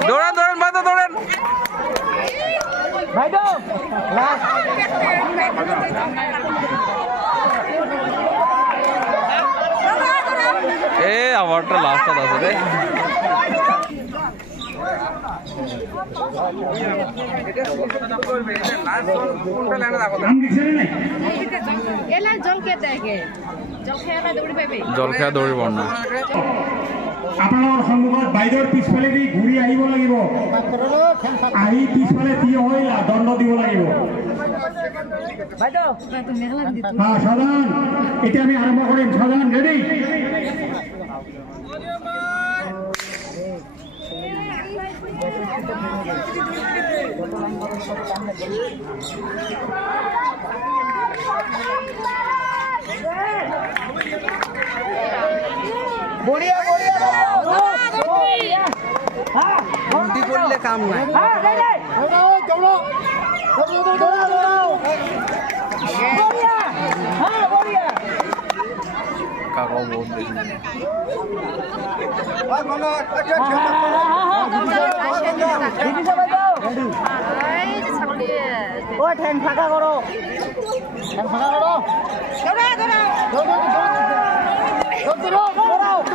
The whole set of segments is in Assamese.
দৌড়ান দৌড়ান মাথা দৌড়ান ভাই তো লাস্ট এ আমাৰটা লাস্টটা আছে ৰে জল খেয়া দৌৰিব না আপোনালোকৰ সন্মুখত বাইদেউৰ পিছফালে দি ঘূৰি আহিব লাগিব আহি পিছফালে থিয় হৈ দণ্ড দিব লাগিব সাধাৰণ এতিয়া আমি আৰম্ভ কৰিম সাধাৰণ ৰেডি বড়িয়া বড়িয়া উল্টি করলে কাম নাই দৌড়ো বড়িয়া হ্যাঁ বড়িয়া কারো বহুত দেখি ও ঠ্যাং ফাঁকা করো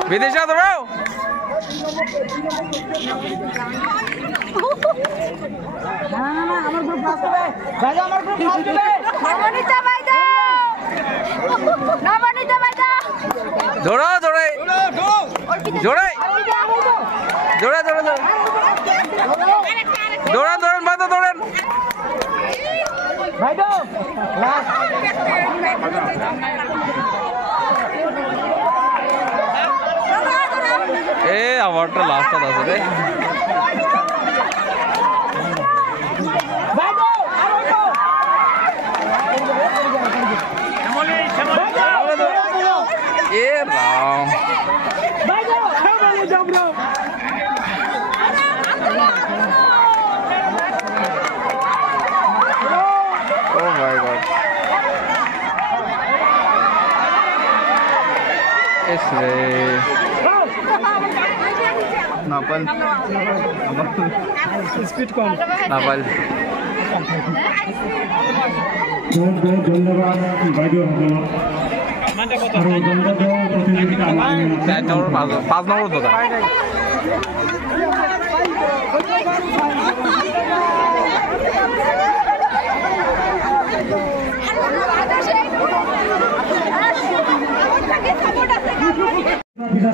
বিদেশে দৌড়াও না আমার গ্রুপ ফার্স্ট হবে ভাই আমার গ্রুপ ফার্স্ট হবে নবনীতা ভাইদা দৌড়াও দৌড়াই দৌড়াই দৌড়া দৌড়া দৌড়ান দৌড়ান মাথা দৌড়ান ভাই তো লাস্ট এ আমারটা লাস্টটা আছে রে ভাই তো এ রাম ভাই তো যাও bro Oh my god. Isre. Napal. Speed com Napal. বহুত বহুত ধন্যবাদ বাইদেউসকলক আৰু দণ্ড প্ৰতিযোগিতা Saya nomor pas nomor tu tak.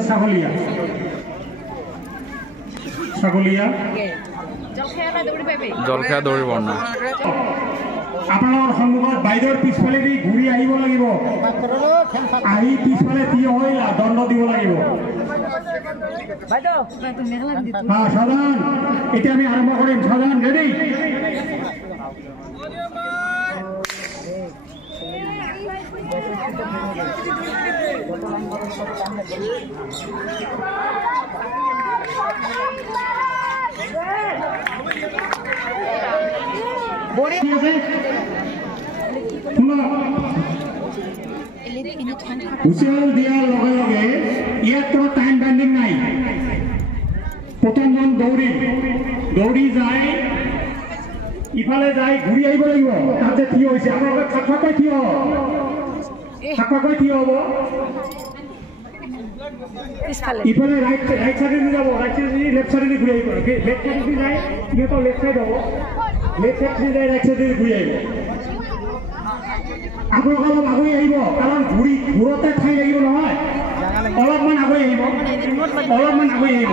ছাগলীয়া ছাগলীয়া জল খেয়া দৌৰিব না আপোনালোকৰ সন্মুখত বাইদেউৰ পিছফালে দি ঘূৰি আহিব লাগিব আহি পিছফালে থিয় হৈ দণ্ড দিব লাগিব ভাই তো সাধাৰণ এতিয়া আমি আৰম্ভ কৰিম সাধাৰণ ৰেডি হুঁচিয়াল দিয়াৰ লগে লগে ইয়াত কোনো টাইম বেণ্ডিং নাই প্ৰথমজন দৌৰি যায় ইফালে যায় ঘূৰি আহিব লাগিব তাতে থিয় হৈছে আপোনালোকে থাককৈ থিয় হ'ব ইফালে ৰাইট চাইডেদি যাব ৰাইট চাইডেদি লেফ্ট চাইডেদি ঘূৰি আহিব লেফ্ট চাইডেদি যায় ইহঁতৰ লেফ্ট চাইড হ'ব লেফ্ট চাইডেদি যায় ৰাইট চাইডেদি ঘূৰি আহিব আপোনালোকে অলপ আগুৱাই আহিব কাৰণ ঘূৰোতে ঠাই লাগিব নহয় অলপমান আগুৱাই আহিব